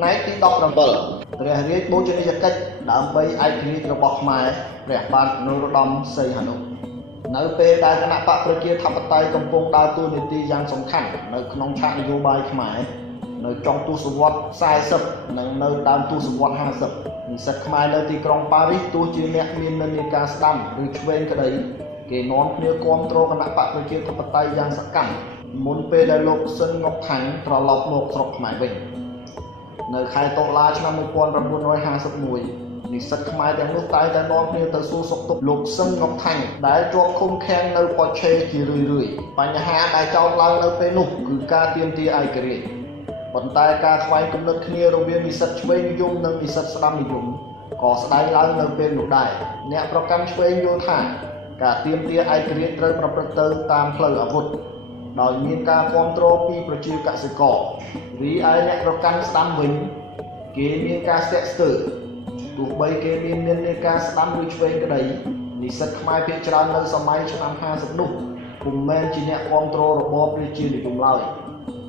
ថ្ងៃទី17ព្រះរាជបូជនីយកិច្ចដើម្បីឯករាជ្យរបស់ខ្មែរព្រះបាទនរោត្តមសីហនុនៅពេលដែលគណៈបកប្រជាធិបតេយ្យកំពុងដើរតួនាទីយ៉ាងសំខាន់នៅក្នុងឆាកនយោបាយខ្មែរនៅចុងទសវត្សរ៍40និងនៅដើមទសវត្សរ៍50និស្សិតខ្មែរនៅទីក្រុងប៉ារីសទោះជាអ្នកមាននិន្នាការស្ដាំឬឆ្វេងក្តីគេនាំគ្នាគាំទ្រគណៈបកប្រជាធិបតេយ្យយ៉ាងសកម្មមុនពេលដែលលោកស៊ិន ង៉ុកថាញ់ត្រឡប់មកស្រុកខ្មែរវិញនៅខែតុលាឆ្នាំ1951និស្សិតខ្មែរទាំងនោះតែងតែនាំគ្នាទៅសួរសុខទុក្ខលោកស៊ិន ង៉ុកថាញ់ដែលជាប់ឃុំឃាំងនៅប៉ូឆេជារឿយៗបញ្ហាដែលចោទឡើងនៅពេលនោះគឺការទាមទារឯករាជ្យប៉ុន្តែការស្វែងគំនិតគ្នារវាងនិស្សិតឆ្វេងនិយមនិងនិស្សិតស្ដាំនិយមក៏ស្ដែងឡើងនៅពេលនោះដែរអ្នកប្រកាន់ឆ្វេងយល់ថាការទាមទារឯករាជ្យត្រូវប្រព្រឹត្តទៅតាមផ្លូវអាវុធដោយមានការគាំទ្រពីប្រជាកសិកររីឯអ្នកប្រកាន់ស្ដាំវិញគេមានការស្ទាក់ស្ទើរទោះបីគេមាននិន្នាការស្ដាំឬឆ្វេងក្តីនិស្សិតខ្មែរភាគច្រើននៅសម័យឆ្នាំ50នោះពុំមែនជាអ្នកគាំទ្ររបបរាជានិយមឡើយ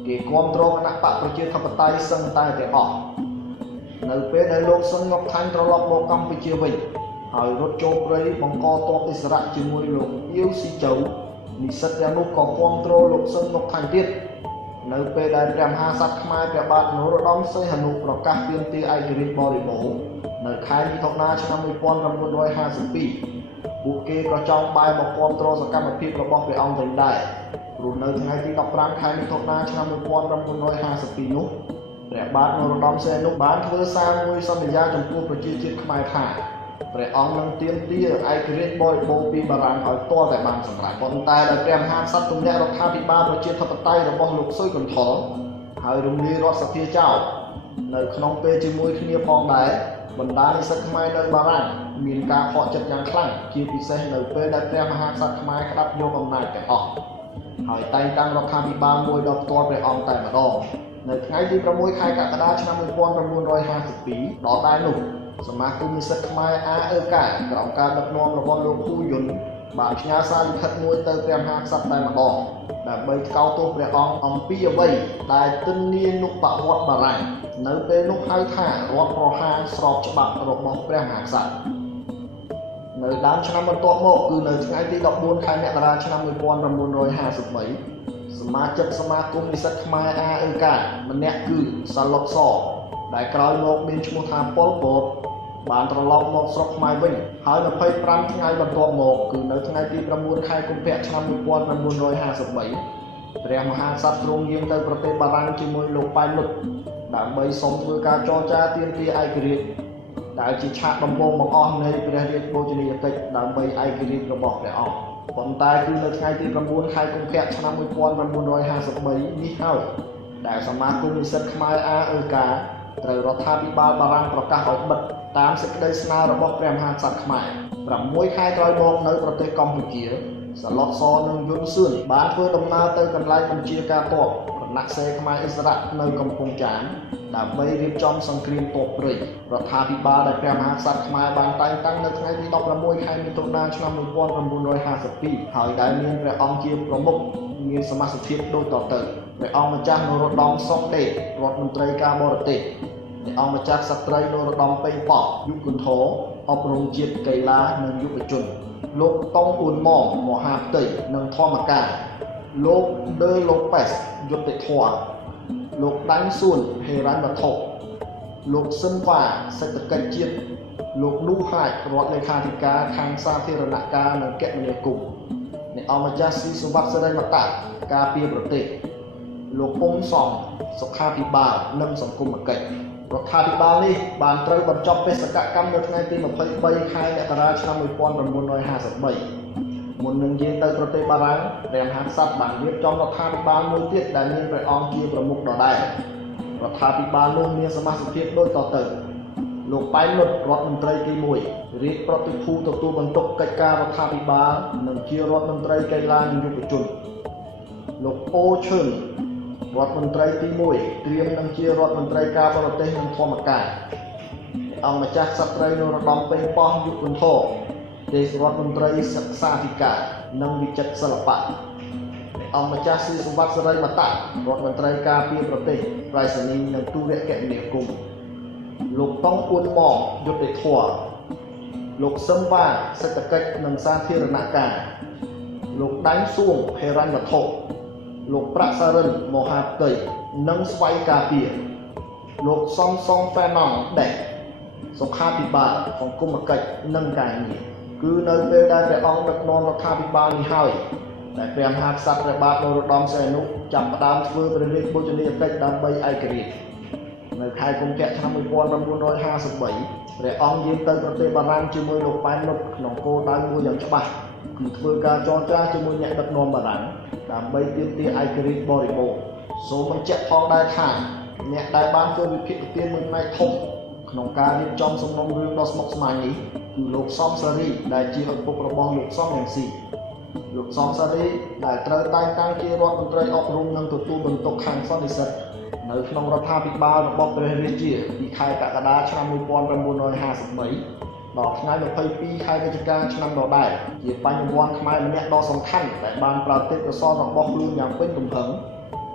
គេគាំទ្រគណៈបកប្រជាធិបតេយ្យសឹងតែទាំងអស់នៅពេលដែលលោកស៊ិន ង៉ុកថាញ់ត្រឡប់មកកម្ពុជាវិញហើយរត់ចូលព្រៃបង្កទ័ពឥស្សរៈជាមួយលោកអ៊ីវស៊ីជូនិស្សិតទាំងនោះក៏គាំទ្រលោកស៊ិន ង៉ុកថាញ់ទៀតនៅពេលដែលព្រះមហាក្សត្រខ្មែរព្រះបាទនរោត្តមសីហនុប្រកាសទាមទារឯករាជ្យបរិបូរណ៍នៅខែមិថុនាឆ្នាំ1952ពួកគេក៏ចង់បែរមកគាំទ្រសកម្មភាពរបស់ព្រះអង្គវិញដែរព្រោះនៅថ្ងៃទី15ខែមិថុនាឆ្នាំ1952នោះព្រះបាទនរោត្តមសីហនុបានធ្វើសារមួយសន្យាចំពោះប្រជាជាតិខ្មែរថាព្រះអង្គនឹងទាមទារឯករាជ្យបរិបូរណ៍ពីបារាំងឲ្យទាល់តែបានសម្រេចប៉ុន្តែដោយព្រះមហាក្សត្រទម្លាក់រដ្ឋាភិបាលប្រជាធិបតេយ្យរបស់លោកស៊ុយកុនថុលហើយរំលាយរដ្ឋសភាចោលនៅក្នុងពេលជាមួយគ្នាផងដែរបណ្ដានិស្សិតខ្មែរនៅបារាំងមានការខកចិត្តយ៉ាងខ្លាំងជាពិសេសនៅពេលដែលព្រះមហាក្សត្រខ្មែរក្តាប់យកអំណាចទាំងអស់ហើយតែងតាំងរដ្ឋាភិបាលមួយដ៏ផ្ទាល់ព្រះអង្គតែម្ដងនៅថ្ងៃទី6ខែកក្កដាឆ្នាំ1952ដល់ដែរនោះសមាគមនិស្សិតខ្មែរAEKក្រោមការដឹកនាំរបស់លោកហ៊ូយុនបានផ្ញើសារលិខិតមួយទៅព្រះមហាក្សត្រតែម្ដងដើម្បីថ្កោលទោសព្រះអង្គអំពីអ្វីដែលទិន្នានុបវត្តបារាំងនៅពេលនោះហៅថារដ្ឋប្រហារស្របច្បាប់របស់ព្រះមហាក្សត្រនៅដើមឆ្នាំបន្ទាប់មកគឺនៅថ្ងៃទី14ខែមករាឆ្នាំ1953សមាជិកសមាគមនិស្សិតខ្មែរAEKម្នាក់គឺសាឡុតសដែលក្រោយមកមានឈ្មោះថាប៉ុល ពតបានត្រឡប់មកស្រុកខ្មែរវិញហើយ25ថ្ងៃបន្ទាប់មកគឺនៅថ្ងៃទី9ខែកុម្ភៈឆ្នាំ1953ព្រះមហាក្សត្រទ្រង់យាងទៅប្រទេសបារាំងជាមួយលោកប៉ែននុតដើម្បីសុំធ្វើការចរចាទាមទារឯករាជ្យដែលជាឆាកដំបូងបង្អស់នៃព្រះរាជបូជនីយកិច្ចដើម្បីឯករាជ្យរបស់ព្រះអង្គប៉ុន្តែគឺនៅថ្ងៃទី9ខែកុម្ភៈឆ្នាំ1953នេះហើយដែលសមាគមនិស្សិតខ្មែរAEKត្រូវរដ្ឋាភិបាលបារាំងប្រកាសឲ្យបិទតាមសេចក្តីស្នើរបស់ព្រះមហាក្សត្រខ្មែរ6ខែក្រោយមកនៅប្រទេសកម្ពុជាសាឡុតសនិងយុនសឿនបានធ្វើដំណើរទៅកន្លែងបញ្ជាការទ័ពគណៈសេខ្មែរឥស្សរៈនៅកំពង់ចាមដើម្បីរៀបចំសង្គ្រាមទ័ពព្រៃរដ្ឋាភិបាលដែលព្រះមហាក្សត្រខ្មែរបានតែងតាំងនៅថ្ងៃទី16ខែមិថុនាឆ្នាំ1952ហើយដែលមានព្រះអង្គជាប្រមុខមានសមាជិកភាពដូចតទៅព្រះអង្គម្ចាស់នរោត្តម សុកដេករដ្ឋមន្ត្រីការបរទេសព្រះអង្គម្ចាស់ក្សត្រីនរោត្តម ប៉េងប៉ោះយុគកុនធរអប់រំជាតិកីឡានិងយុវជនលោកតុងអ៊ុនម៉ងមហាផ្ទៃនិងធម្មការលោកដឺឡូប៉េសយុត្តិធម៌លោកដាញ់សួនហេរ៉ាញ់វត្ថុលោកស៊ិនវ៉ាសេដ្ឋកិច្ចជាតិលោកនូហាចរដ្ឋលេខាធិការខាងសាធារណការនិងគមនាគមន៍អ្នកអង្គម្ចាស់ស៊ីសុវត្ថិសេរីមតៈការពារប្រទេសលោកពុំសំសុខាភិបាលនិងសង្គមគិច្ចរដ្ឋាភិបាលនេះបានត្រូវបញ្ចប់បេសកកម្មនៅថ្ងៃទី23ខែមករាឆ្នាំ1953មុននឹងយាងទៅប្រទេសបារាំងព្រះមហាក្សត្របានរៀបចំរដ្ឋាភិបាលមួយទៀតដែលមានព្រះអង្គជាប្រមុខដដែលរដ្ឋាភិបាលនោះមានសមាជិកភាពដូចតទៅលោកប៉ែននុតរដ្ឋមន្ត្រីទី1រាជប្រតិភូទទួលបន្ទុកកិច្ចការរដ្ឋាភិបាលនិងជារដ្ឋមន្ត្រីកីឡានិងយុវជនលោកអូឈឿនរដ្ឋមន្ត្រីទី1ត្រៀមនឹងជារដ្ឋមន្ត្រីការបរទេសនិងធម្មការអង្គម្ចាស់ក្សត្រីនរោត្តម ប៉េងប៉ោះយុគកុនធរទេសរដ្ឋមន្ត្រីសិក្សាធិការនិងវិចិត្រសិល្បៈ អង្គម្ចាស់ស៊ីសុវត្ថិសេរីមតៈរដ្ឋមន្ត្រីការពារប្រទេសប្រៃសណីនិងទូរគមនាគមន៍លោកតុងអ៊ុនម៉ងយុទ្ធធរលោកសឹមវ៉ាសេដ្ឋកិច្ចនិងសាធារណការលោកដៃសួងហេរញ្ញវត្ថុលោកប្រាក់សារិនមហាផ្ទៃនិងស្វ័យការពារលោកសំសុងហ្វេណង់ដេកសុខាភិបាលសង្គមគិច្ចនិងការងារគឺនៅពេលដែលព្រះអង្គដឹកនាំរដ្ឋាភិបាលនេះហើយតែព្រះមហាក្សត្រព្រះបាទនរោត្តមសីហនុចាប់ផ្ដើមធ្វើព្រះរាជបូជនីយកិច្ចដើម្បីឯករាជ្យនៅខែកុម្ភៈឆ្នាំ1953ព្រះអង្គយាងទៅប្រទេសបារាំងជាមួយលោកប៉ែននុតក្នុងគោលដៅមួយយ៉ាងច្បាស់គឺធ្វើការចរចាជាមួយអ្នកដឹកនាំបារាំងដើម្បីទាមទារឯករាជ្យបរិបូរណ៍សូមបញ្ជាក់ផងដែរថាអ្នកដែលបានធ្វើវិភាគទានមួយផ្នែកធំក្នុងការរៀបចំសំណុំរឿងដ៏ស្មុគស្មាញនេះគឺលោកសំសារីដែលជាឪពុករបស់លោកសំរងស៊ីលោកសំសារីដែលត្រូវតែងតាំងជារដ្ឋមន្ត្រីអប់រំនិងទទួលបន្ទុកខាងសន្តិសុខនៅក្នុងរដ្ឋាភិបាលរបស់ព្រះរាជាពីខែកក្កដាឆ្នាំ1953ដល់ថ្ងៃ22ខែវិច្ឆិកាឆ្នាំដដែលជាបញ្ញវន្តខ្មែរម្នាក់ដ៏សំខាន់ដែលបានប្រើទេពកោសល្យរបស់ខ្លួនយ៉ាងពេញទំហឹង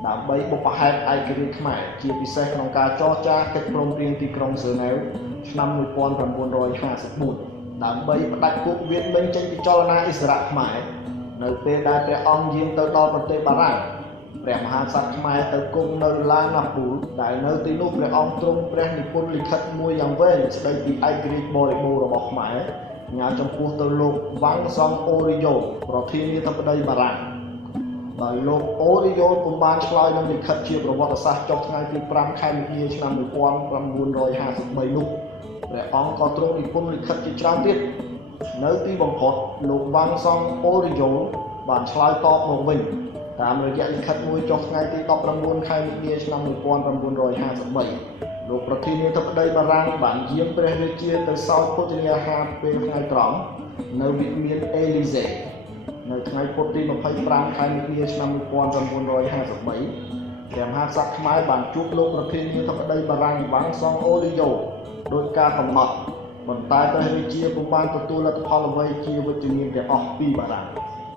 ដើម្បីបុព្វហេតុឯករាជ្យខ្មែរជាពិសេសក្នុងការចរចាកិច្ចព្រមព្រៀងទីក្រុងហ្សឺណែវឆ្នាំ1954ដើម្បីផ្ដាច់ពួកវៀតមិញចេញពីចលនាអិសរាជខ្មែរនៅពេលដែលព្រះអង្គយាងទៅដល់ប្រទេសបារាំងព្រះមហាក្សត្រខ្មែរទៅគង់នៅឡាណាពូលដែលនៅទីនោះព្រះអង្គទ្រង់ព្រះនិពន្ធលិខិតមួយយ៉ាងវែងស្ដីពីឯករាជ្យបរិបូរណ៍របស់ខ្មែរញ៉ាំចំពោះទៅលោកវ៉ាងសង់អូរីយ៉ូប្រធានាធិបតីបារាំងដោយលោកអូរីយ៉ូពុំបានឆ្លើយនឹងលិខិតជាប្រវត្តិសាស្ត្រចុះថ្ងៃទី5ខែមិនិនាឆ្នាំ1953នោះព្រះអង្គក៏ទ្រង់និពន្ធលិខិតជាច្រើនទៀតនៅទីបំផុតលោកវ៉ាងសង់អូរីយ៉ូបានឆ្លើយតបមកវិញតាមរយៈលិខិតមួយចុះថ្ងៃទី19ខែមិនិនាឆ្នាំ1953លោកប្រធានាធិបតីបារាំងបានយាងព្រះរាជាទៅសោយភោជនីយអាហារពេលថ្ងៃត្រង់នៅវិមានអេលីសេនៅថ្ងៃពុធទី25ខែមិនិនាឆ្នាំ1953ព្រះមហាក្សត្រខ្មែរបានជួបលោកប្រធានាធិបតីបារាំងវ៉ាងសង់អូរីយ៉ូដោយការកំណត់ប៉ុន្តែព្រះរាជាពុំបានទទួលលទ្ធផលអ្វីជាវិជ្ជមានទាំងអស់ពីបារាំង